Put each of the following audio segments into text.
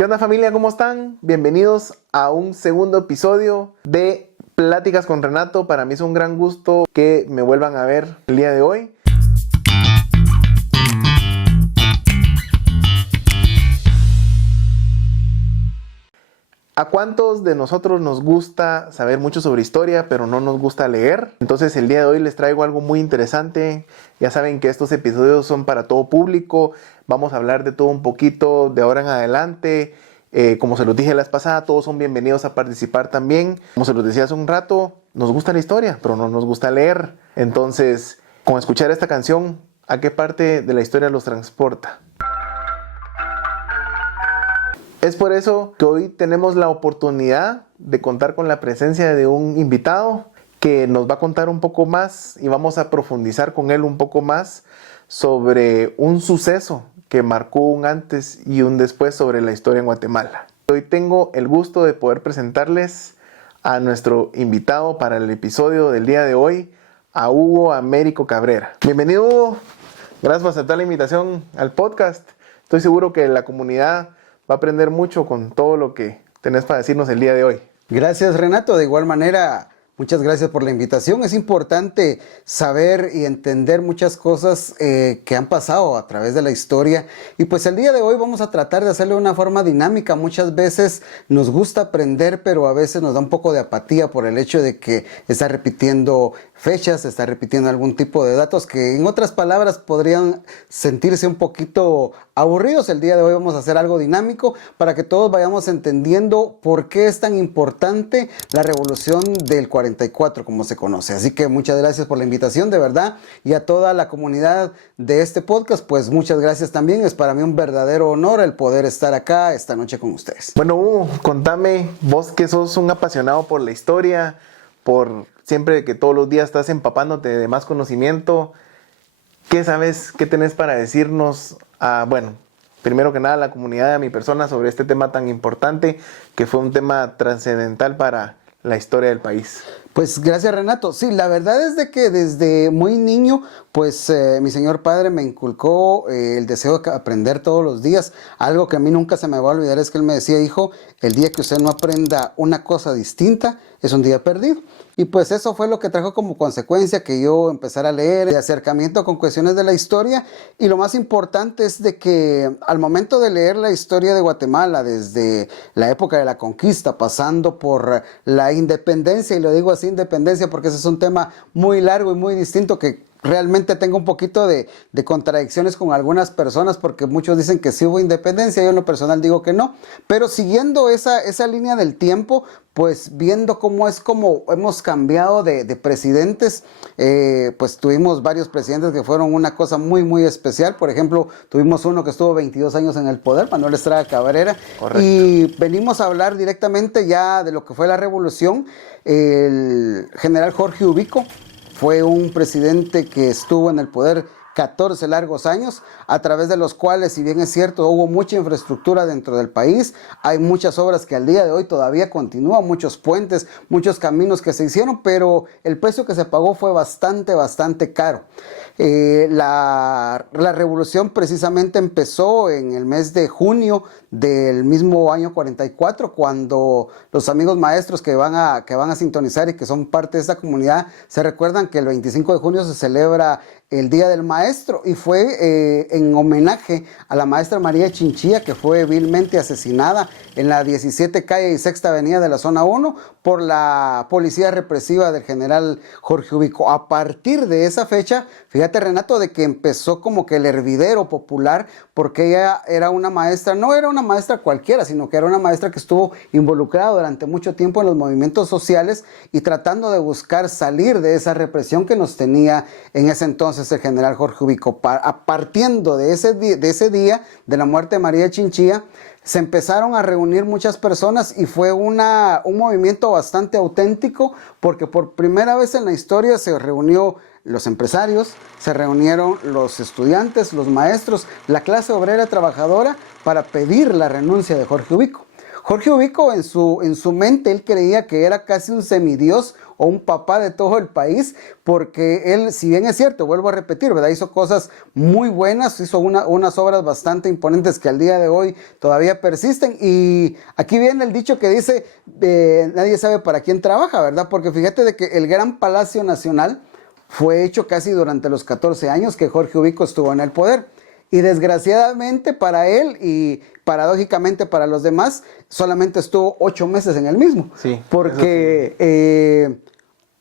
¿Qué onda, familia? ¿Cómo están? Bienvenidos a un segundo episodio de Pláticas con Renato. Para mí es un gran gusto que me vuelvan a ver el día de hoy. ¿A cuántos de nosotros nos gusta saber mucho sobre historia, pero no nos gusta leer? Entonces el día de hoy les traigo algo muy interesante. Ya saben que estos episodios son para todo público. Vamos a hablar de todo un poquito de ahora en adelante. Como se los dije la vez pasada, todos son bienvenidos a participar también. Como se los decía hace un rato, nos gusta la historia, pero no nos gusta leer. Entonces, con escuchar esta canción, ¿a qué parte de la historia los transporta? Es por eso que hoy tenemos la oportunidad de contar con la presencia de un invitado que nos va a contar un poco más y vamos a profundizar con él un poco más sobre un suceso que marcó un antes y un después sobre la historia en Guatemala. Hoy tengo el gusto de poder presentarles a nuestro invitado para el episodio del día de hoy, a Hugo Américo Cabrera. Bienvenido, Hugo. Gracias por aceptar la invitación al podcast. Estoy seguro que la comunidad va a aprender mucho con todo lo que tenés para decirnos el día de hoy. Gracias, Renato. De igual manera, muchas gracias por la invitación. Es importante saber y entender muchas cosas que han pasado a través de la historia. Y pues el día de hoy vamos a tratar de hacerlo de una forma dinámica. Muchas veces nos gusta aprender, pero a veces nos da un poco de apatía por el hecho de que está repitiendo fechas, está repitiendo algún tipo de datos que en otras palabras podrían sentirse un poquito aburridos. El día de hoy vamos a hacer algo dinámico para que todos vayamos entendiendo por qué es tan importante la revolución del 44 como se conoce. Así que muchas gracias por la invitación, de verdad, y a toda la comunidad de este podcast, pues muchas gracias también. Es para mí un verdadero honor el poder estar acá esta noche con ustedes. Bueno, Hugo, contame, vos que sos un apasionado por la historia, por siempre que todos los días estás empapándote de más conocimiento, ¿qué sabes, qué tenés para decirnos primero que nada a la comunidad, a mi persona, sobre este tema tan importante que fue un tema trascendental para la historia del país? Pues gracias, Renato. Sí, la verdad es de que desde muy niño, pues mi señor padre me inculcó el deseo de aprender todos los días. Algo que a mí nunca se me va a olvidar es que él me decía: hijo, el día que usted no aprenda una cosa distinta es un día perdido. Y pues eso fue lo que trajo como consecuencia que yo empezara a leer, de acercamiento con cuestiones de la historia. Y lo más importante es de que al momento de leer la historia de Guatemala, desde la época de la conquista, pasando por la independencia, y lo digo así, independencia, porque ese es un tema muy largo y muy distinto que realmente tengo un poquito de contradicciones con algunas personas, porque muchos dicen que sí hubo independencia, yo en lo personal digo que no, pero siguiendo esa línea del tiempo, pues viendo cómo hemos cambiado de presidentes, pues tuvimos varios presidentes que fueron una cosa muy muy especial. Por ejemplo, tuvimos uno que estuvo 22 años en el poder, Manuel Estrada Cabrera. Correcto. Y venimos a hablar directamente ya de lo que fue la revolución. El general Jorge Ubico fue un presidente que estuvo en el poder 14 largos años, a través de los cuales, si bien es cierto, hubo mucha infraestructura dentro del país, hay muchas obras que al día de hoy todavía continúan, muchos puentes, muchos caminos que se hicieron, pero el precio que se pagó fue bastante caro. La revolución precisamente empezó en el mes de junio del mismo año 44, cuando los amigos maestros que van a sintonizar y que son parte de esta comunidad se recuerdan que el 25 de junio se celebra el Día del Maestro, y fue en homenaje a la maestra María Chinchilla, que fue vilmente asesinada en la 17 calle y Sexta Avenida de la Zona 1 por la policía represiva del general Jorge Ubico. A partir de esa fecha, fíjate, Renato, de que empezó como que el hervidero popular, porque ella era una maestra, no era una maestra cualquiera, sino que era una maestra que estuvo involucrada durante mucho tiempo en los movimientos sociales y tratando de buscar salir de esa represión que nos tenía en ese entonces el general Jorge Ubico. Partiendo de ese día de la muerte de María Chinchilla, se empezaron a reunir muchas personas y fue un movimiento bastante auténtico, porque por primera vez en la historia se reunió los empresarios, se reunieron los estudiantes, los maestros, la clase obrera trabajadora, para pedir la renuncia de Jorge Ubico. Jorge Ubico en su mente, él creía que era casi un semidios o un papá de todo el país, porque él, si bien es cierto, vuelvo a repetir, ¿verdad? Hizo cosas muy buenas, hizo unas obras bastante imponentes que al día de hoy todavía persisten. Y aquí viene el dicho que dice, nadie sabe para quién trabaja, ¿verdad? Porque fíjate de que el Gran Palacio Nacional fue hecho casi durante los 14 años que Jorge Ubico estuvo en el poder. Y desgraciadamente para él y paradójicamente para los demás, solamente estuvo 8 meses en el mismo. Sí, porque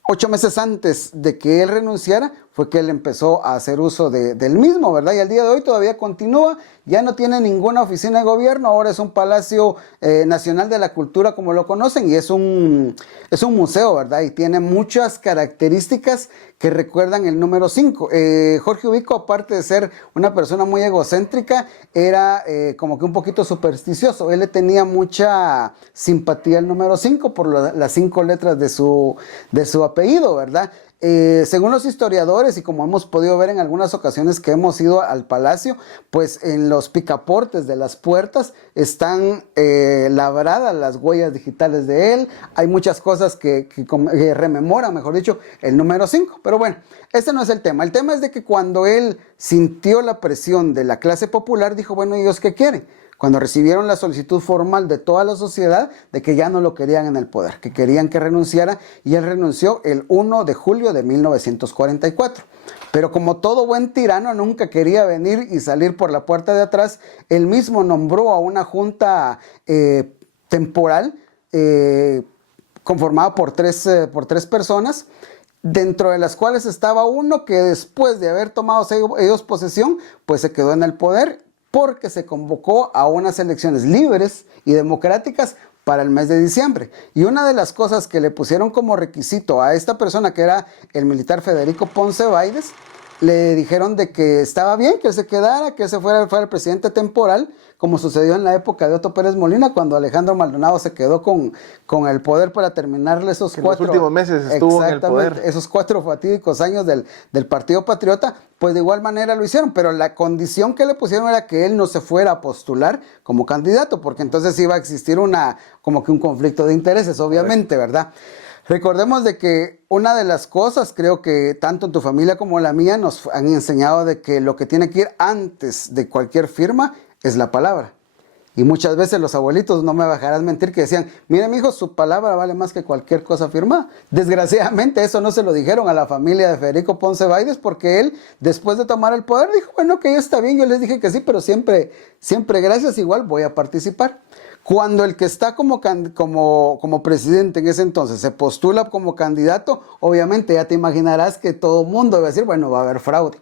8 meses antes de que él renunciara, fue que él empezó a hacer uso del mismo, ¿verdad? Y al día de hoy todavía continúa, ya no tiene ninguna oficina de gobierno, ahora es un Palacio Nacional de la Cultura como lo conocen y es un museo, ¿verdad? Y tiene muchas características que recuerdan el número 5. Jorge Ubico, aparte de ser una persona muy egocéntrica, era como que un poquito supersticioso. Él le tenía mucha simpatía al número 5 por las 5 letras de su apellido, ¿verdad? Según los historiadores y como hemos podido ver en algunas ocasiones que hemos ido al palacio, pues en los picaportes de las puertas están labradas las huellas digitales de él. Hay muchas cosas que rememoran, mejor dicho, el número 5. Pero bueno, ese no es el tema. El tema es de que cuando él sintió la presión de la clase popular, dijo, bueno, ¿ellos qué quieren? Cuando recibieron la solicitud formal de toda la sociedad de que ya no lo querían en el poder, que querían que renunciara, y él renunció el 1 de julio de 1944. Pero como todo buen tirano nunca quería venir y salir por la puerta de atrás, él mismo nombró a una junta temporal conformada por tres personas, dentro de las cuales estaba uno que después de haber tomado ellos posesión, pues se quedó en el poder, porque se convocó a unas elecciones libres y democráticas para el mes de diciembre. Y una de las cosas que le pusieron como requisito a esta persona, que era el militar Federico Ponce Báidez, le dijeron de que estaba bien que él se quedara, que él fuera el presidente temporal, como sucedió en la época de Otto Pérez Molina, cuando Alejandro Maldonado se quedó con el poder para terminarle esos en los últimos meses estuvo en el poder. Esos 4 fatídicos años del Partido Patriota, pues de igual manera lo hicieron, pero la condición que le pusieron era que él no se fuera a postular como candidato, porque entonces iba a existir como que un conflicto de intereses, obviamente, ¿verdad? Recordemos de que una de las cosas, creo que tanto en tu familia como la mía, nos han enseñado de que lo que tiene que ir antes de cualquier firma es la palabra. Y muchas veces los abuelitos, no me dejarás mentir, que decían, mire mijo, su palabra vale más que cualquier cosa firmada. Desgraciadamente eso no se lo dijeron a la familia de Federico Ponce Báidez, porque él, después de tomar el poder, dijo, bueno, que ya está bien, yo les dije que sí, pero siempre gracias, igual voy a participar. Cuando el que está como presidente en ese entonces se postula como candidato, obviamente ya te imaginarás que todo el mundo va a decir, bueno, va a haber fraude.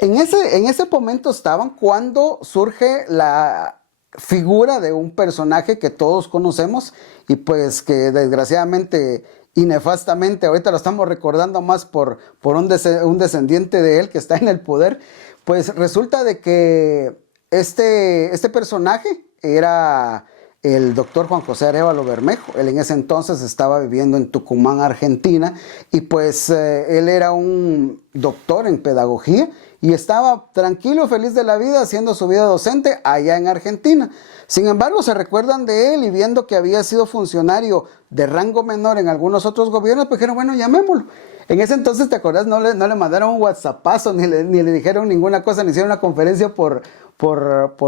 En ese momento estaban cuando surge la figura de un personaje que todos conocemos y pues que desgraciadamente y nefastamente ahorita lo estamos recordando más por un descendiente de él que está en el poder. Pues resulta de que este personaje era el doctor Juan José Arévalo Bermejo. Él en ese entonces estaba viviendo en Tucumán, Argentina, y pues él era un doctor en pedagogía y estaba tranquilo, feliz de la vida, haciendo su vida docente allá en Argentina. Sin embargo, se recuerdan de él y viendo que había sido funcionario de rango menor en algunos otros gobiernos, pues dijeron, bueno, llamémoslo. En ese entonces, ¿te acordás? No le mandaron un WhatsAppazo, ni le dijeron ninguna cosa, ni hicieron una conferencia por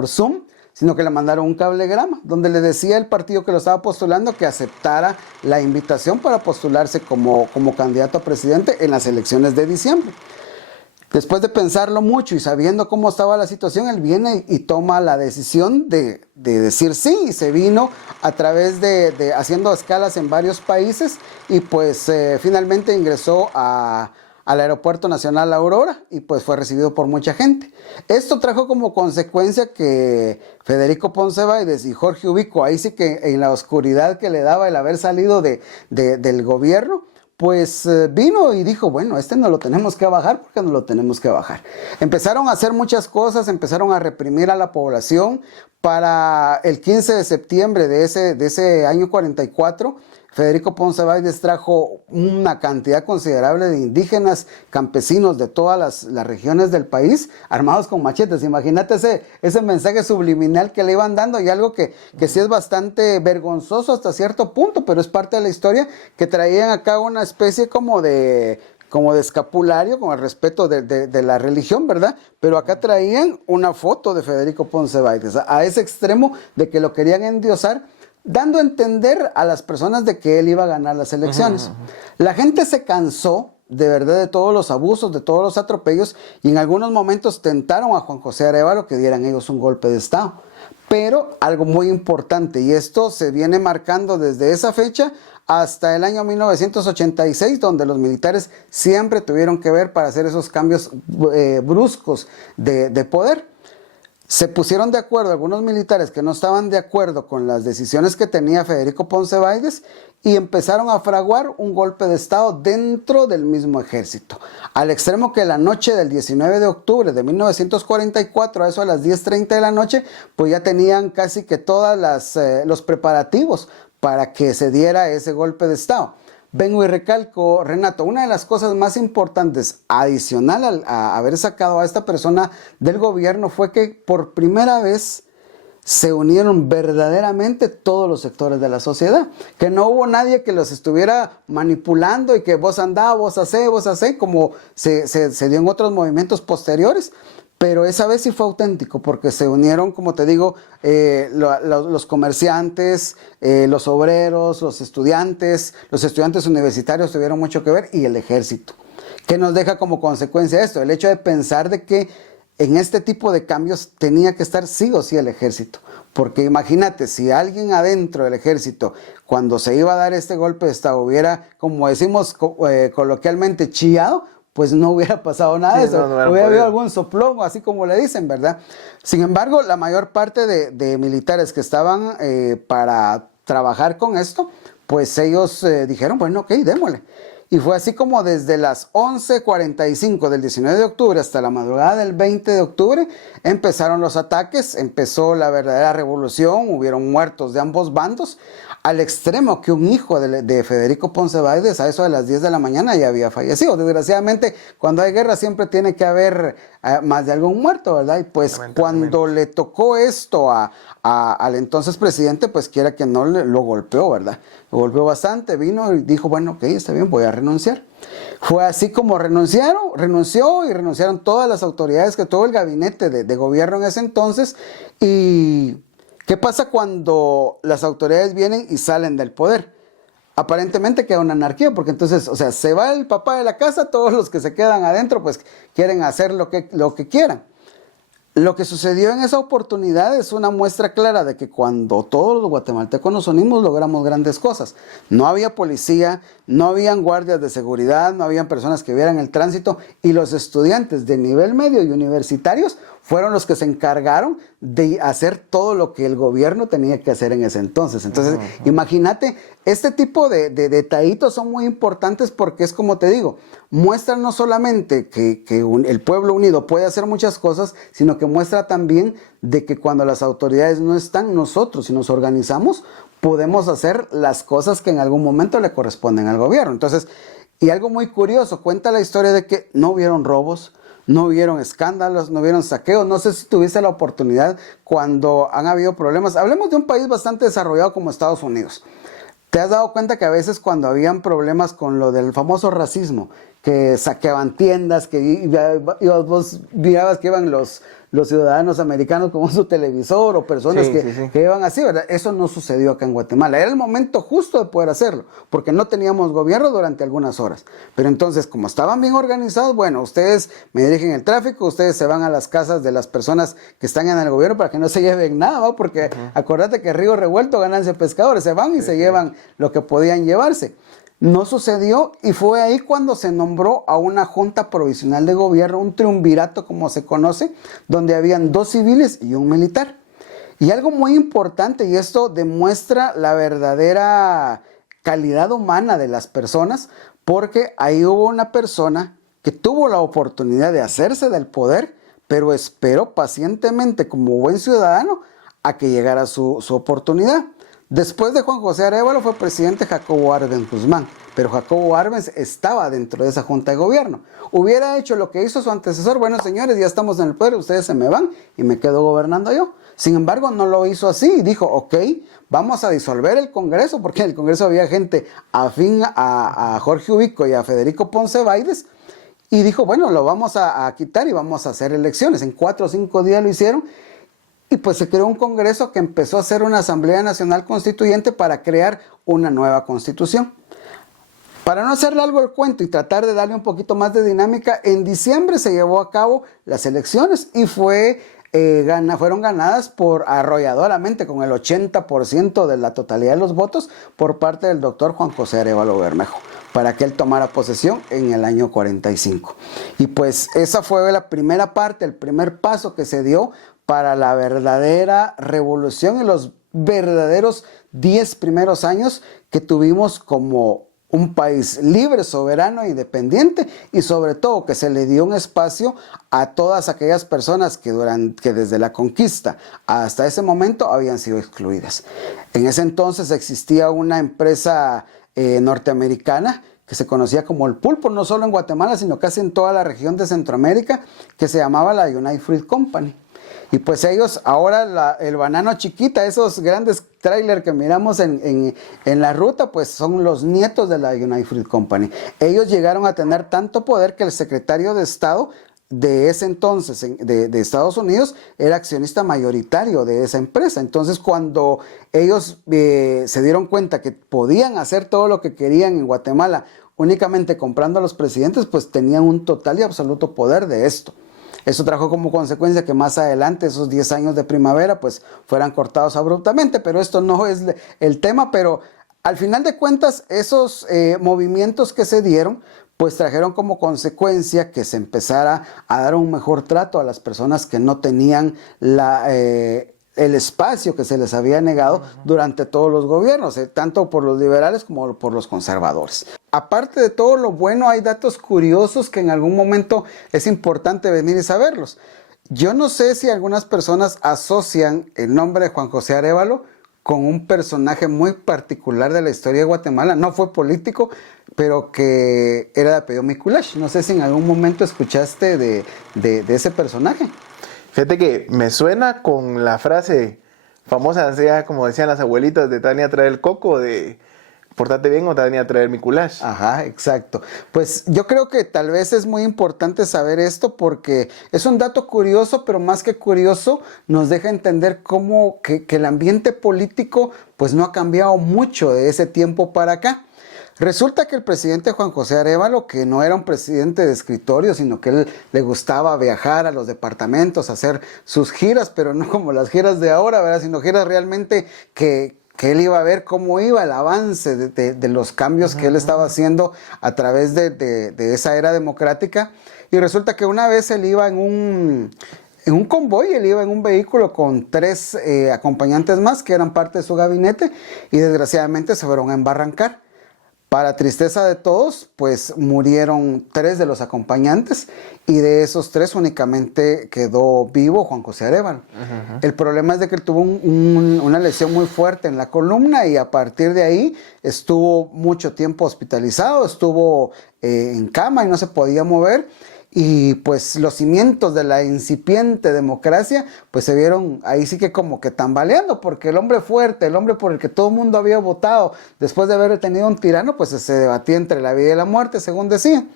Zoom, sino que le mandaron un cablegrama donde le decía el partido que lo estaba postulando que aceptara la invitación para postularse como candidato a presidente en las elecciones de diciembre. Después de pensarlo mucho y sabiendo cómo estaba la situación, él viene y toma la decisión de decir sí, y se vino a través de haciendo escalas en varios países y pues finalmente ingresó al Aeropuerto Nacional Aurora y pues fue recibido por mucha gente. Esto trajo como consecuencia que Federico Ponce Báidez y Jorge Ubico, ahí sí que en la oscuridad que le daba el haber salido del gobierno, pues vino y dijo, bueno, no lo tenemos que bajar porque no lo tenemos que bajar. Empezaron a hacer muchas cosas, empezaron a reprimir a la población. Para el 15 de septiembre de ese año 44, Federico Ponce Báidez trajo una cantidad considerable de indígenas, campesinos de todas las regiones del país, armados con machetes. Imagínate ese mensaje subliminal que le iban dando, y algo que sí es bastante vergonzoso hasta cierto punto, pero es parte de la historia, que traían acá una especie como de escapulario, con el respeto de la religión, ¿verdad? Pero acá traían una foto de Federico Ponce Báidez, a ese extremo de que lo querían endiosar, dando a entender a las personas de que él iba a ganar las elecciones. La gente se cansó de verdad de todos los abusos, de todos los atropellos, y en algunos momentos tentaron a Juan José Arévalo que dieran ellos un golpe de Estado. Pero algo muy importante, y esto se viene marcando desde esa fecha hasta el año 1986, donde los militares siempre tuvieron que ver para hacer esos cambios bruscos de poder. Se pusieron de acuerdo algunos militares que no estaban de acuerdo con las decisiones que tenía Federico Ponce Báidez, y empezaron a fraguar un golpe de Estado dentro del mismo ejército, al extremo que la noche del 19 de octubre de 1944, a eso a las 10:30 de la noche, pues ya tenían casi que todos los preparativos para que se diera ese golpe de Estado. Vengo y recalco, Renato, una de las cosas más importantes, adicional a haber sacado a esta persona del gobierno, fue que por primera vez se unieron verdaderamente todos los sectores de la sociedad, que no hubo nadie que los estuviera manipulando y que vos andá, vos hacé, como se dio en otros movimientos posteriores. Pero esa vez sí fue auténtico, porque se unieron, como te digo, los comerciantes, los obreros, los estudiantes universitarios tuvieron mucho que ver, y el ejército. ¿Qué nos deja como consecuencia esto? El hecho de pensar de que en este tipo de cambios tenía que estar sí o sí el ejército. Porque imagínate, si alguien adentro del ejército, cuando se iba a dar este golpe de Estado, hubiera, como decimos coloquialmente, chillado, pues no hubiera pasado nada de eso, hubiera habido algún soplón, así como le dicen, ¿verdad? Sin embargo, la mayor parte de militares que estaban para trabajar con esto, pues ellos dijeron, bueno, ok, démosle. Y fue así como desde las 11:45 del 19 de octubre hasta la madrugada del 20 de octubre empezaron los ataques, empezó la verdadera revolución, hubieron muertos de ambos bandos, al extremo que un hijo de Federico Ponce Báidez a eso de las 10 de la mañana ya había fallecido. Desgraciadamente, cuando hay guerra siempre tiene que haber más de algún muerto, ¿verdad? Y pues cuando le tocó esto al entonces presidente, pues quiera que no, lo golpeó, ¿verdad? Lo golpeó bastante, vino y dijo, bueno, ok, está bien, voy a renunciar. Fue así como renunció y renunciaron todas las autoridades, que todo el gabinete de gobierno en ese entonces. Y ¿qué pasa cuando las autoridades vienen y salen del poder? Aparentemente queda una anarquía, porque entonces, o sea, se va el papá de la casa, todos los que se quedan adentro pues quieren hacer lo que quieran. Lo que sucedió en esa oportunidad es una muestra clara de que cuando todos los guatemaltecos nos unimos logramos grandes cosas. No había policía, no habían guardias de seguridad, no habían personas que vieran el tránsito, y los estudiantes de nivel medio y universitarios fueron los que se encargaron de hacer todo lo que el gobierno tenía que hacer en ese entonces. Entonces, imagínate, este tipo de detallitos son muy importantes, porque es como te digo, muestran no solamente que el pueblo unido puede hacer muchas cosas, sino que muestra también de que cuando las autoridades no están, nosotros, si nos organizamos, podemos hacer las cosas que en algún momento le corresponden al gobierno. Entonces, y algo muy curioso, cuenta la historia de que no hubieron robos, no hubieron escándalos, no hubieron saqueos. No sé si tuviste la oportunidad cuando han habido problemas. Hablemos de un país bastante desarrollado como Estados Unidos. ¿Te has dado cuenta que a veces cuando habían problemas con lo del famoso racismo, que saqueaban tiendas, que vos mirabas que iban los ciudadanos americanos con su televisor, o personas que iban así, ¿verdad? Eso no sucedió acá en Guatemala. Era el momento justo de poder hacerlo, porque no teníamos gobierno durante algunas horas. Pero entonces, como estaban bien organizados, bueno, ustedes me dirigen el tráfico, ustedes se van a las casas de las personas que están en el gobierno para que no se lleven nada, ¿va? Porque acordate que río revuelto, ganancia pescadores, se van y se llevan lo que podían llevarse. No sucedió, y fue ahí cuando se nombró a una junta provisional de gobierno, un triunvirato como se conoce, donde habían 2 civiles y un militar. Y algo muy importante, y esto demuestra la verdadera calidad humana de las personas, porque ahí hubo una persona que tuvo la oportunidad de hacerse del poder, pero esperó pacientemente como buen ciudadano a que llegara su oportunidad. Después de Juan José Arévalo fue presidente Jacobo Arbenz Guzmán, pero Jacobo Arbenz estaba dentro de esa junta de gobierno. Hubiera hecho lo que hizo su antecesor: bueno, señores, ya estamos en el poder, ustedes se me van y me quedo gobernando yo. Sin embargo, no lo hizo así. Dijo, ok, vamos a disolver el Congreso, porque en el Congreso había gente afín a Jorge Ubico y a Federico Ponce Baides. Y dijo, bueno, lo vamos a quitar y vamos a hacer elecciones. En 4 o 5 días lo hicieron. Y pues se creó un Congreso que empezó a ser una Asamblea Nacional Constituyente para crear una nueva Constitución. Para no hacer largo el cuento y tratar de darle un poquito más de dinámica, en diciembre se llevó a cabo las elecciones y fueron ganadas por arrolladoramente, con el 80% de la totalidad de los votos, por parte del doctor Juan José Arévalo Bermejo, para que él tomara posesión en el año 45. Y pues esa fue la primera parte, el primer paso que se dio para la verdadera revolución y los verdaderos 10 primeros años que tuvimos como un país libre, soberano, independiente, y sobre todo que se le dio un espacio a todas aquellas personas que desde la conquista hasta ese momento habían sido excluidas. En ese entonces existía una empresa norteamericana que se conocía como el pulpo, no solo en Guatemala, sino casi en toda la región de Centroamérica, que se llamaba la United Fruit Company. Y pues ellos, ahora el banano chiquita, esos grandes trailers que miramos en la ruta, pues son los nietos de la United Fruit Company. Ellos llegaron a tener tanto poder que el secretario de Estado de ese entonces, de Estados Unidos, era accionista mayoritario de esa empresa. Entonces, cuando ellos se dieron cuenta que podían hacer todo lo que querían en Guatemala únicamente comprando a los presidentes, pues tenían un total y absoluto poder de esto. Eso trajo como consecuencia que más adelante esos 10 años de primavera pues fueran cortados abruptamente, pero esto no es el tema. Pero al final de cuentas, esos movimientos que se dieron pues trajeron como consecuencia que se empezara a dar un mejor trato a las personas que no tenían el espacio que se les había negado durante todos los gobiernos, tanto por los liberales como por los conservadores. Aparte de todo lo bueno, hay datos curiosos que en algún momento es importante venir y saberlos. Yo no sé si algunas personas asocian el nombre de Juan José Arévalo con un personaje muy particular de la historia de Guatemala. No fue político, pero que era de apellido Mikuláš. No sé si en algún momento escuchaste de ese personaje. Fíjate que me suena con la frase famosa, sea como decían las abuelitas, de Tania trae el coco, de portate bien o Tania traer Mikuláš. Ajá, exacto. Pues yo creo que tal vez es muy importante saber esto porque es un dato curioso, pero más que curioso nos deja entender cómo que el ambiente político pues no ha cambiado mucho de ese tiempo para acá. Resulta que el presidente Juan José Arévalo, que no era un presidente de escritorio, sino que él le gustaba viajar a los departamentos, hacer sus giras, pero no como las giras de ahora, ¿verdad? Sino giras realmente que él iba a ver cómo iba el avance de los cambios que él estaba haciendo a través de esa era democrática. Y resulta que una vez él iba en un convoy, él iba en un vehículo con 3 acompañantes más que eran parte de su gabinete y desgraciadamente se fueron a embarrancar. Para tristeza de todos, pues murieron 3 de los acompañantes y de esos 3 únicamente quedó vivo Juan José Arévalo. El problema es de que él tuvo una lesión muy fuerte en la columna y a partir de ahí estuvo mucho tiempo hospitalizado, estuvo en cama y no se podía mover. Y pues los cimientos de la incipiente democracia pues se vieron ahí sí que como que tambaleando, porque el hombre fuerte, el hombre por el que todo el mundo había votado después de haber tenido un tirano, pues se debatía entre la vida y la muerte, según decía.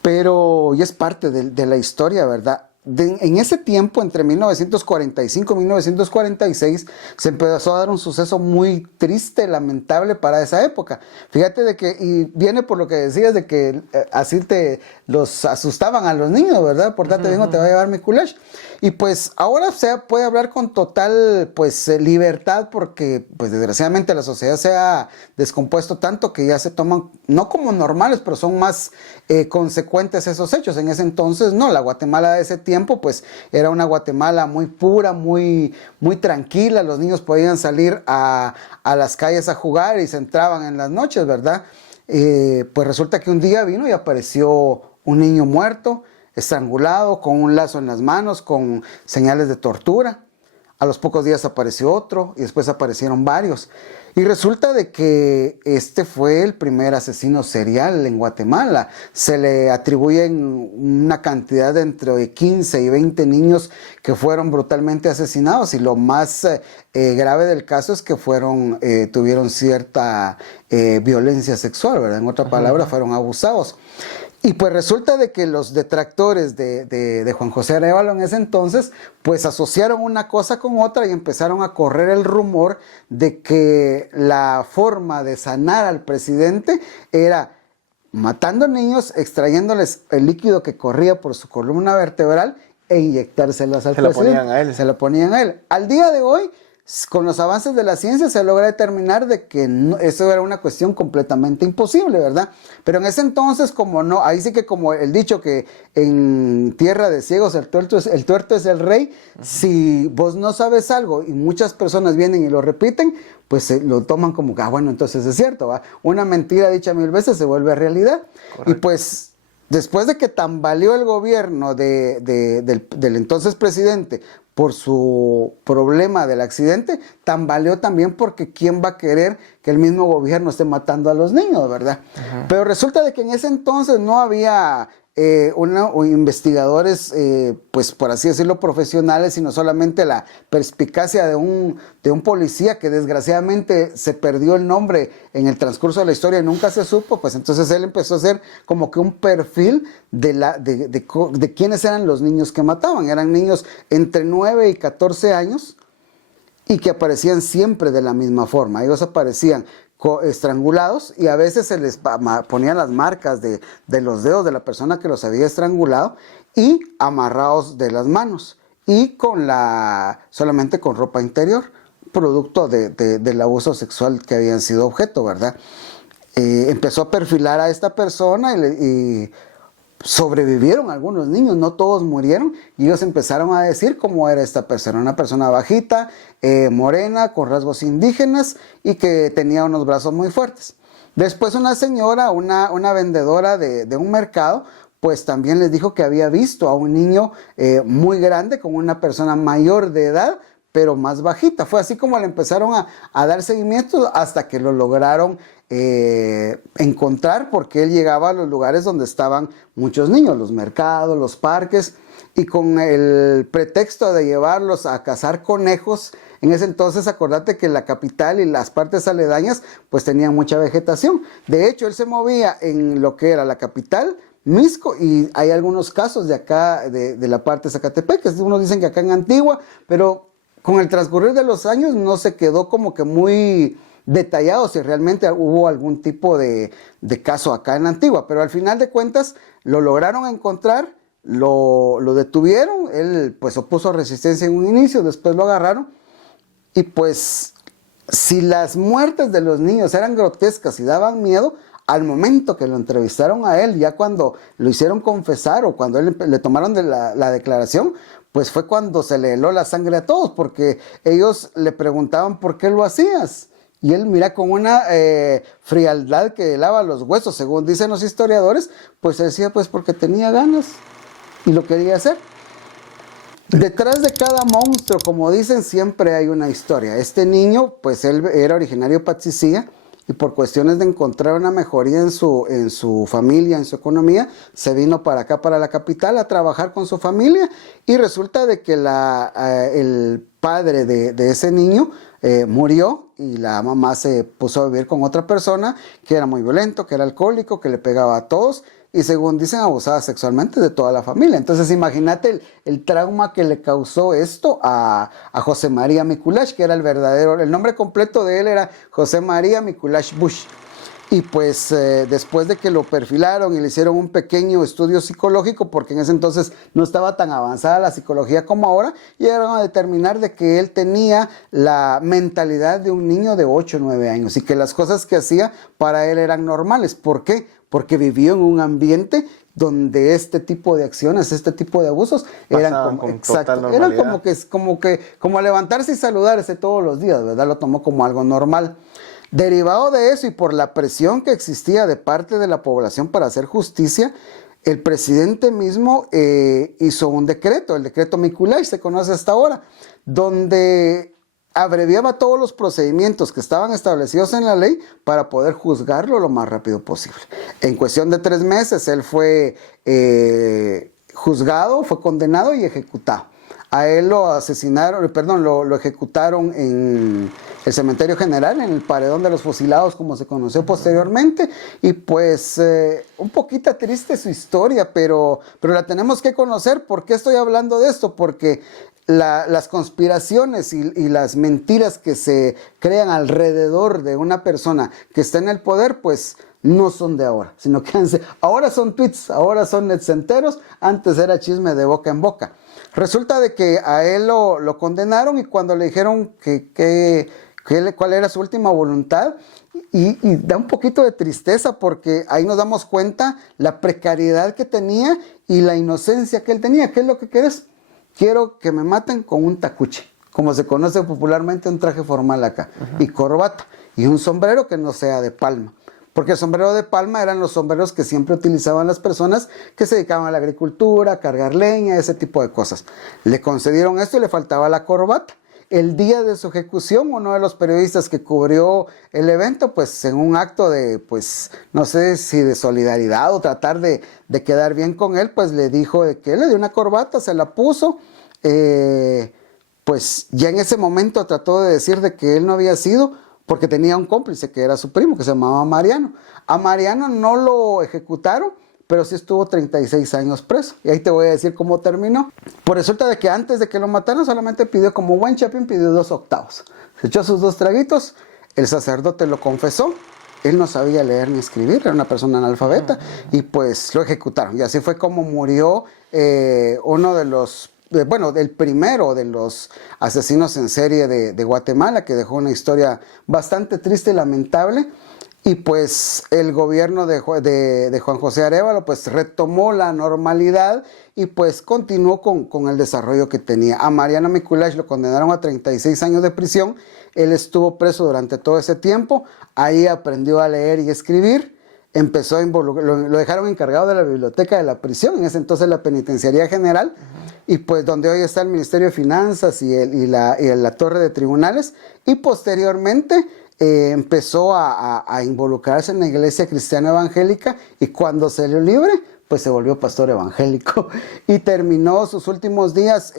Pero y es parte de la historia, ¿verdad? En ese tiempo, entre 1945 y 1946, se empezó a dar un suceso muy triste, lamentable para esa época. Fíjate de que, y viene por lo que decías de que así los asustaban a los niños, ¿verdad? Portate bien o te va a llevar Mikuláš. Y pues ahora se puede hablar con total pues libertad porque pues desgraciadamente la sociedad se ha descompuesto tanto que ya se toman, no como normales, pero son más consecuentes esos hechos. En ese entonces no, la Guatemala de ese tiempo pues era una Guatemala muy pura, muy tranquila. Los niños podían salir a las calles a jugar y se entraban en las noches, ¿verdad? Pues resulta que un día vino y apareció un niño muerto, estrangulado, con un lazo en las manos, con señales de tortura. A los pocos días apareció otro y después aparecieron varios. Y resulta de que este fue el primer asesino serial en Guatemala. Se le atribuyen una cantidad de entre 15 y 20 niños que fueron brutalmente asesinados. Y lo más grave del caso es que tuvieron cierta violencia sexual, ¿verdad? En otra palabra, fueron abusados. Y pues resulta de que los detractores de Juan José Arévalo en ese entonces, pues asociaron una cosa con otra y empezaron a correr el rumor de que la forma de sanar al presidente era matando niños, extrayéndoles el líquido que corría por su columna vertebral e inyectárselas al presidente. Se lo ponían a él. Se lo ponían a él. Al día de hoy, con los avances de la ciencia se logra determinar de que eso era una cuestión completamente imposible, ¿verdad? Pero en ese entonces, como no, ahí sí que como el dicho que en tierra de ciegos el tuerto es el rey, si vos no sabes algo y muchas personas vienen y lo repiten, pues lo toman como que, bueno, entonces es cierto, ¿va? Una mentira dicha 1000 veces se vuelve realidad. Correcto. Y pues después de que tambaleó el gobierno del entonces presidente por su problema del accidente, tambaleó también porque quién va a querer que el mismo gobierno esté matando a los niños, ¿verdad? Pero resulta de que en ese entonces no había investigadores, pues por así decirlo, profesionales, sino solamente la perspicacia de un policía que desgraciadamente se perdió el nombre en el transcurso de la historia y nunca se supo. Pues entonces él empezó a hacer como que un perfil de quiénes eran los niños que mataban. Eran niños entre 9 y 14 años y que aparecían siempre de la misma forma. Ellos aparecían estrangulados y a veces se les ponían las marcas de los dedos de la persona que los había estrangulado y amarrados de las manos y solamente con ropa interior, producto del abuso sexual que habían sido objeto, ¿verdad? Empezó a perfilar a esta persona y sobrevivieron algunos niños, no todos murieron, y ellos empezaron a decir cómo era esta persona, una persona bajita, morena, con rasgos indígenas y que tenía unos brazos muy fuertes. Después una señora, una vendedora de un mercado, pues también les dijo que había visto a un niño muy grande con una persona mayor de edad, pero más bajita. Fue así como le empezaron a dar seguimiento hasta que lo lograron encontrar, porque él llegaba a los lugares donde estaban muchos niños, los mercados, los parques, y con el pretexto de llevarlos a cazar conejos. En ese entonces, acordate que la capital y las partes aledañas pues tenían mucha vegetación. De hecho, él se movía en lo que era la capital, Misco, y hay algunos casos de acá, de la parte de Zacatepec, que unos dicen que acá en Antigua, pero con el transcurrir de los años no se quedó como que muy detallado si realmente hubo algún tipo de caso acá en Antigua, pero al final de cuentas lo lograron encontrar, lo detuvieron, él pues opuso resistencia en un inicio, después lo agarraron, y pues si las muertes de los niños eran grotescas y daban miedo, al momento que lo entrevistaron a él, ya cuando lo hicieron confesar o cuando le tomaron la declaración, pues fue cuando se le heló la sangre a todos, porque ellos le preguntaban ¿por qué lo hacías? Y él, mira, con una frialdad que helaba los huesos, según dicen los historiadores, pues decía pues porque tenía ganas y lo quería hacer. Detrás de cada monstruo, como dicen, siempre hay una historia. Este niño, pues él era originario de Patsicía, y por cuestiones de encontrar una mejoría en su familia, en su economía, se vino para acá, para la capital, a trabajar con su familia, y resulta de que el padre de ese niño murió, y la mamá se puso a vivir con otra persona que era muy violento, que era alcohólico, que le pegaba a todos, y según dicen abusaba sexualmente de toda la familia. Entonces imagínate el trauma que le causó esto a José María Mikuláš, que era el nombre completo de él era José María Mikuláš Bush. Y pues después de que lo perfilaron y le hicieron un pequeño estudio psicológico, porque en ese entonces no estaba tan avanzada la psicología como ahora, llegaron a determinar de que él tenía la mentalidad de un niño de 8 o 9 años y que las cosas que hacía para él eran normales. ¿Por qué? Porque vivió en un ambiente donde este tipo de acciones, este tipo de abusos eran como levantarse y saludarse todos los días, ¿verdad? Lo tomó como algo normal. Derivado de eso y por la presión que existía de parte de la población para hacer justicia, el presidente mismo hizo un decreto, el decreto Mikulay, se conoce hasta ahora, donde abreviaba todos los procedimientos que estaban establecidos en la ley para poder juzgarlo lo más rápido posible. En cuestión de 3 meses él fue juzgado, fue condenado y ejecutado. A él lo asesinaron, perdón, lo ejecutaron en el cementerio general, en el paredón de los fusilados, como se conoció posteriormente. Y pues un poquito triste su historia, pero la tenemos que conocer. ¿Por qué estoy hablando de esto? Porque las conspiraciones y las mentiras que se crean alrededor de una persona que está en el poder, pues no son de ahora, sino que ahora son tweets, ahora son netcenteros, antes era chisme de boca en boca. Resulta de que a él lo condenaron y cuando le dijeron cuál era su última voluntad, y da un poquito de tristeza porque ahí nos damos cuenta la precariedad que tenía y la inocencia que él tenía. ¿Qué es lo que quieres? Quiero que me maten con un tacuche, como se conoce popularmente, un traje formal acá, y corbata, y un sombrero que no sea de palma. Porque el sombrero de palma eran los sombreros que siempre utilizaban las personas que se dedicaban a la agricultura, a cargar leña, ese tipo de cosas. Le concedieron esto y le faltaba la corbata. El día de su ejecución, uno de los periodistas que cubrió el evento, pues en un acto de, pues no sé si de solidaridad o tratar de quedar bien con él, pues le dijo de que él le dio una corbata, se la puso. Pues ya en ese momento trató de decir de que él no había sido, porque tenía un cómplice que era su primo, que se llamaba Mariano. A Mariano no lo ejecutaron, pero sí estuvo 36 años preso. Y ahí te voy a decir cómo terminó. Pues resulta de que antes de que lo mataran, solamente pidió, como buen chapín, pidió 2 octavos. Se echó sus 2 traguitos, el sacerdote lo confesó. Él no sabía leer ni escribir, era una persona analfabeta, y pues lo ejecutaron. Y así fue como murió uno de los... el primero de los asesinos en serie de Guatemala, que dejó una historia bastante triste y lamentable. Y pues el gobierno de Juan José Arévalo pues retomó la normalidad y pues continuó con el desarrollo que tenía. A Mariano Mikulay lo condenaron a 36 años de prisión. Él estuvo preso durante todo ese tiempo. Ahí aprendió a leer y escribir. Empezó a lo dejaron encargado de la biblioteca de la prisión, en ese entonces la Penitenciaría General, y pues donde hoy está el Ministerio de Finanzas y la Torre de Tribunales, y posteriormente empezó a involucrarse en la Iglesia Cristiana Evangélica, y cuando salió libre, pues se volvió pastor evangélico, y terminó sus últimos días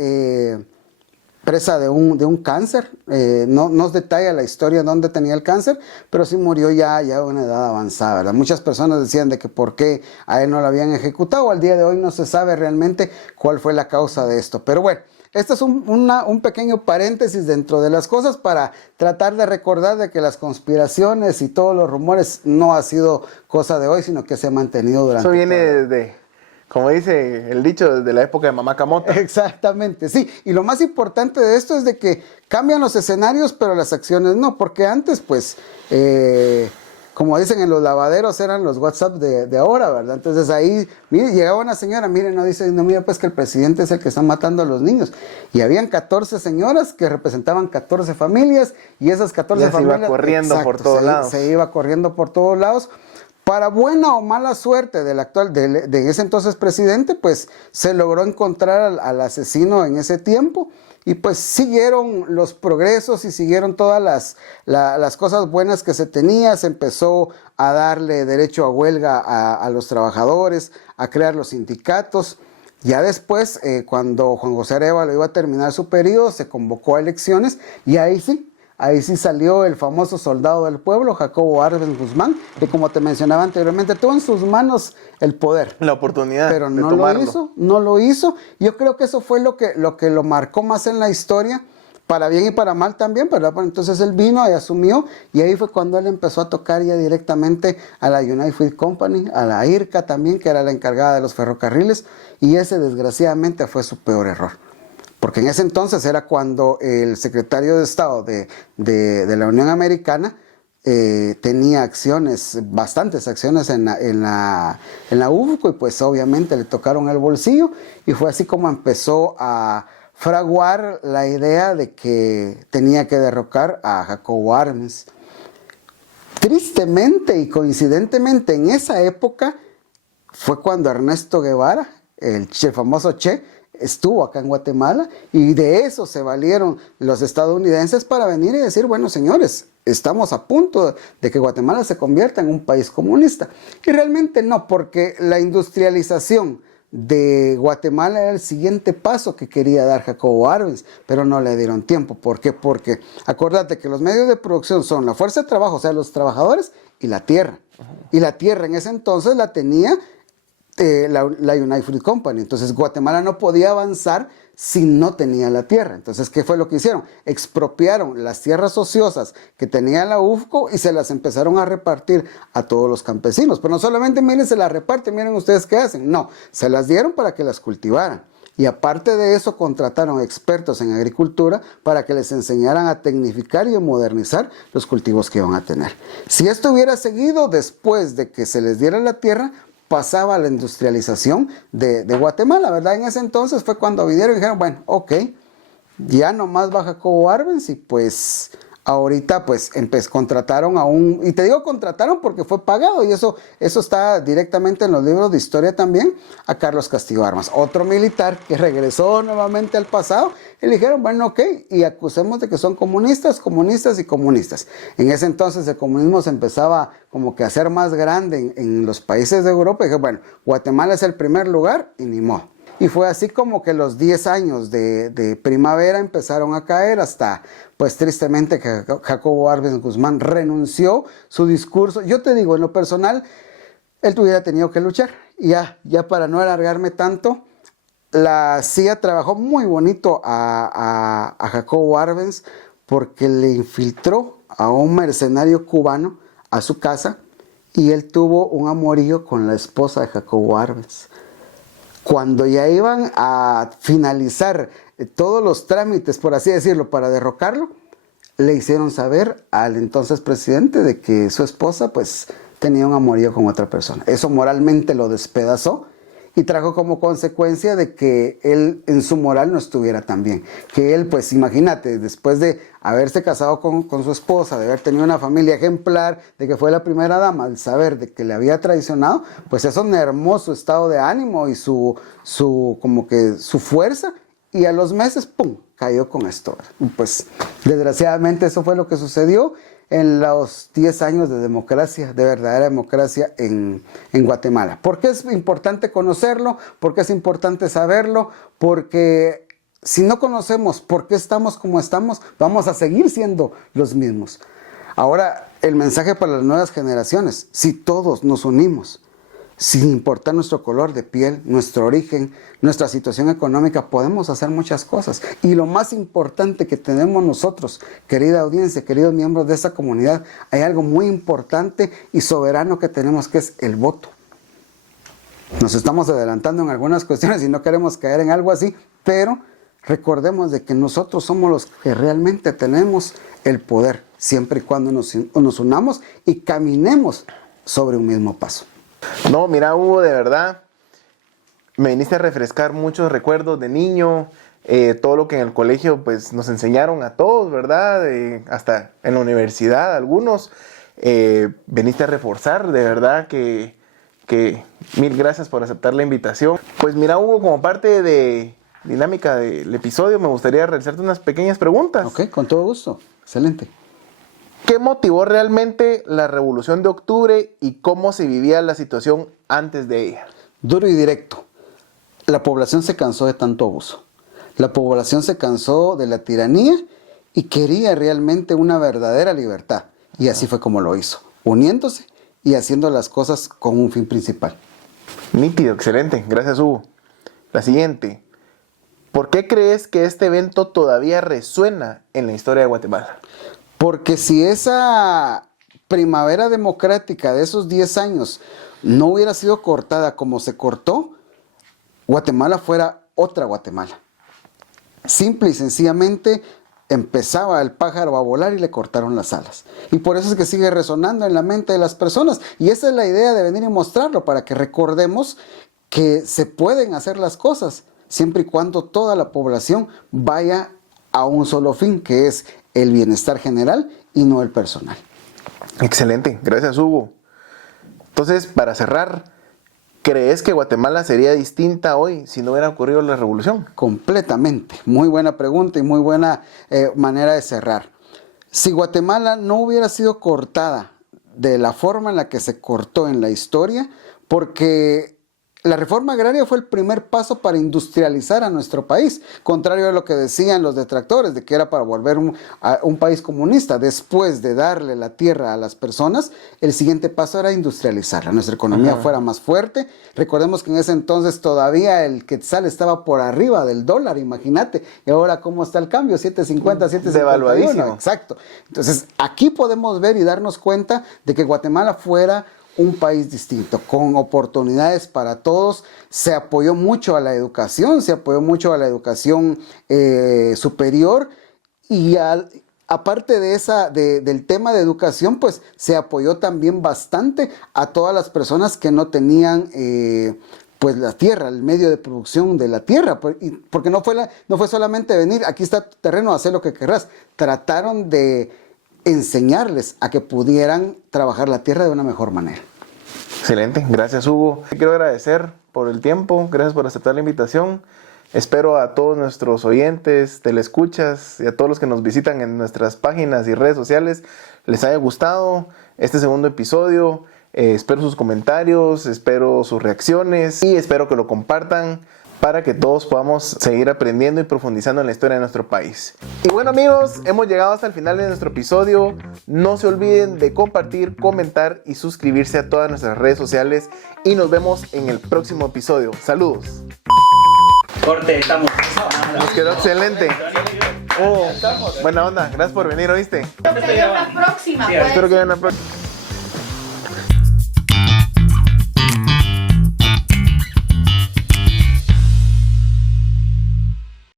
presa de un cáncer. No nos detalla la historia de dónde tenía el cáncer, pero sí murió ya a una edad avanzada, ¿verdad? Muchas personas decían de que por qué a él no lo habían ejecutado. Al día de hoy no se sabe realmente cuál fue la causa de esto. Pero bueno, este es un pequeño paréntesis dentro de las cosas para tratar de recordar de que las conspiraciones y todos los rumores no ha sido cosa de hoy, sino que se ha mantenido durante... Eso viene desde... Como dice el dicho, desde la época de Mamá Camota. Exactamente, sí. Y lo más importante de esto es de que cambian los escenarios, pero las acciones no. Porque antes, pues, como dicen en los lavaderos, eran los WhatsApp de ahora, ¿verdad? Entonces ahí, mire, llegaba una señora, mire, no dice, no, mira, pues que el presidente es el que está matando a los niños. Y habían 14 señoras que representaban 14 familias, y esas 14 familias... se iba corriendo por todos lados. Se iba corriendo por todos lados. Para buena o mala suerte de ese entonces presidente, pues se logró encontrar al asesino en ese tiempo, y pues siguieron los progresos y siguieron todas las cosas buenas que se tenía. Se empezó a darle derecho a huelga a los trabajadores, a crear los sindicatos. Ya después, cuando Juan José Arévalo iba a terminar su periodo, se convocó a elecciones, y ahí sí salió el famoso soldado del pueblo, Jacobo Arbenz Guzmán, que como te mencionaba anteriormente, tuvo en sus manos el poder. La oportunidad pero de tomarlo. No lo hizo. Yo creo que eso fue lo que lo marcó más en la historia, para bien y para mal también, ¿verdad? Entonces él vino y asumió, y ahí fue cuando él empezó a tocar ya directamente a la United Fruit Company, a la IRCA también, que era la encargada de los ferrocarriles, y ese desgraciadamente fue su peor error. Porque en ese entonces era cuando el secretario de Estado de la Unión Americana tenía bastantes acciones en la UFCO, y pues obviamente le tocaron el bolsillo, y fue así como empezó a fraguar la idea de que tenía que derrocar a Jacobo Arbenz. Tristemente y coincidentemente, en esa época fue cuando Ernesto Guevara, el famoso Che, estuvo acá en Guatemala, y de eso se valieron los estadounidenses para venir y decir, bueno, señores, estamos a punto de que Guatemala se convierta en un país comunista. Y realmente no, porque la industrialización de Guatemala era el siguiente paso que quería dar Jacobo Arbenz, pero no le dieron tiempo. ¿Por qué? Porque acuérdate que los medios de producción son la fuerza de trabajo, o sea, los trabajadores, y la tierra. Y la tierra en ese entonces la tenía la United Fruit Company. Entonces Guatemala no podía avanzar si no tenía la tierra. Entonces, ¿qué fue lo que hicieron? Expropiaron las tierras ociosas que tenía la UFCO y se las empezaron a repartir a todos los campesinos. Pero no solamente, miren, se las reparten, miren ustedes qué hacen. No, se las dieron para que las cultivaran. Y aparte de eso, contrataron expertos en agricultura para que les enseñaran a tecnificar y a modernizar los cultivos que iban a tener. Si esto hubiera seguido después de que se les diera la tierra, pasaba a la industrialización de Guatemala, ¿verdad? En ese entonces fue cuando vinieron y dijeron, bueno, ok, ya nomás va Jacobo Arbenz y pues ahorita pues contrataron a un, y te digo contrataron porque fue pagado, y eso está directamente en los libros de historia también, a Carlos Castillo Armas, otro militar que regresó nuevamente al pasado, y le dijeron, bueno, ok, y acusemos de que son comunistas, comunistas y comunistas. En ese entonces el comunismo se empezaba como que a hacer más grande en los países de Europa, y dije, bueno, Guatemala es el primer lugar y ni modo. Y fue así como que los 10 años de primavera empezaron a caer hasta, pues tristemente, que Jacobo Arbenz Guzmán renunció su discurso. Yo te digo, en lo personal, él hubiera tenido que luchar. Y ya para no alargarme tanto, la CIA trabajó muy bonito a Jacobo Arbenz porque le infiltró a un mercenario cubano a su casa y él tuvo un amorío con la esposa de Jacobo Arbenz. Cuando ya iban a finalizar todos los trámites, por así decirlo, para derrocarlo, le hicieron saber al entonces presidente de que su esposa pues tenía un amorío con otra persona. Eso moralmente lo despedazó y trajo como consecuencia de que él en su moral no estuviera tan bien. Que él, pues imagínate, después de haberse casado con su esposa, de haber tenido una familia ejemplar, de que fue la primera dama, al saber de que le había traicionado, pues eso mermó su estado de ánimo y su fuerza, y a los meses, ¡pum!, cayó con esto. Y pues desgraciadamente eso fue lo que sucedió en los 10 años de democracia, de verdadera democracia en Guatemala. ¿Por qué es importante conocerlo? ¿Por qué es importante saberlo? Porque si no conocemos por qué estamos como estamos, vamos a seguir siendo los mismos. Ahora, el mensaje para las nuevas generaciones: si todos nos unimos, sin importar nuestro color de piel, nuestro origen, nuestra situación económica, podemos hacer muchas cosas. Y lo más importante que tenemos nosotros, querida audiencia, queridos miembros de esta comunidad, hay algo muy importante y soberano que tenemos, que es el voto. Nos estamos adelantando en algunas cuestiones y no queremos caer en algo así, pero recordemos de que nosotros somos los que realmente tenemos el poder, siempre y cuando nos unamos y caminemos sobre un mismo paso. No, mira, Hugo, de verdad, me viniste a refrescar muchos recuerdos de niño, todo lo que en el colegio pues nos enseñaron a todos, ¿verdad? Hasta en la universidad algunos, viniste a reforzar, de verdad que mil gracias por aceptar la invitación. Pues mira, Hugo, como parte de dinámica del episodio, me gustaría realizarte unas pequeñas preguntas. Ok, con todo gusto, excelente. ¿Qué motivó realmente la Revolución de Octubre y cómo se vivía la situación antes de ella? Duro y directo. La población se cansó de tanto abuso. La población se cansó de la tiranía y quería realmente una verdadera libertad. Y así fue como lo hizo, uniéndose y haciendo las cosas con un fin principal. Nítido, excelente. Gracias, Hugo. La siguiente. ¿Por qué crees que este evento todavía resuena en la historia de Guatemala? Porque si esa primavera democrática de esos 10 años no hubiera sido cortada como se cortó, Guatemala fuera otra Guatemala. Simple y sencillamente empezaba el pájaro a volar y le cortaron las alas. Y por eso es que sigue resonando en la mente de las personas. Y esa es la idea de venir y mostrarlo, para que recordemos que se pueden hacer las cosas, siempre y cuando toda la población vaya a un solo fin, que es el bienestar general y no el personal. Excelente, gracias, Hugo. Entonces, para cerrar, ¿crees que Guatemala sería distinta hoy si no hubiera ocurrido la revolución? Completamente. Muy buena pregunta y muy buena manera de cerrar. Si Guatemala no hubiera sido cortada de la forma en la que se cortó en la historia, porque la reforma agraria fue el primer paso para industrializar a nuestro país, contrario a lo que decían los detractores, de que era para volver a un país comunista. Después de darle la tierra a las personas, el siguiente paso era industrializarla, nuestra economía fuera más fuerte. Recordemos que en ese entonces todavía el quetzal estaba por arriba del dólar, imagínate, y ahora cómo está el cambio, 7.50, 7.51. Devaluadísimo. Exacto. Entonces, aquí podemos ver y darnos cuenta de que Guatemala fuera un país distinto, con oportunidades para todos. Se apoyó mucho a la educación, superior, y aparte de del tema de educación, pues se apoyó también bastante a todas las personas que no tenían pues la tierra, el medio de producción de la tierra, porque no fue solamente venir, aquí está tu terreno, hacer lo que querrás. Trataron de enseñarles a que pudieran trabajar la tierra de una mejor manera. Excelente, gracias Hugo. Quiero agradecer por el tiempo, gracias por aceptar la invitación. Espero a todos nuestros oyentes, telescuchas y a todos los que nos visitan en nuestras páginas y redes sociales les haya gustado este segundo episodio. Espero sus comentarios, espero sus reacciones y espero que lo compartan para que todos podamos seguir aprendiendo y profundizando en la historia de nuestro país. Y bueno amigos, hemos llegado hasta el final de nuestro episodio. No se olviden de compartir, comentar y suscribirse a todas nuestras redes sociales y nos vemos en el próximo episodio. Saludos. Corte, estamos. Nos quedó excelente. Oh, buena onda, gracias por venir, ¿oíste? Espero que haya una próxima. Espero que haya una próxima.